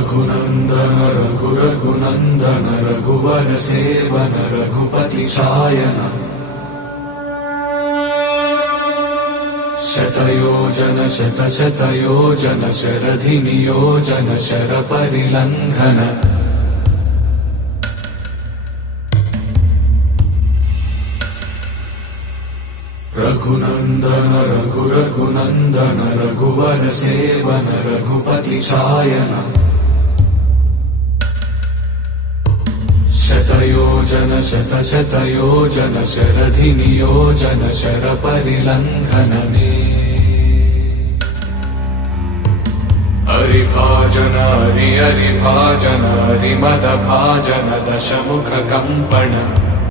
रघुनन्दन रघुनन्दन रघुवर सेवन रघुपति शायन शतयोजन शतशतयोजन शरधि नियोजन शर परिलंघन रघुनन्दन रघुनन्दन रघुवर सेवन रघुपति शायन शतयोजन शतशतयोजन शरधि नियोजन शर परिलंघन हरिभाजन हरिभाजन हरिमद भाजन दशमुख कंपन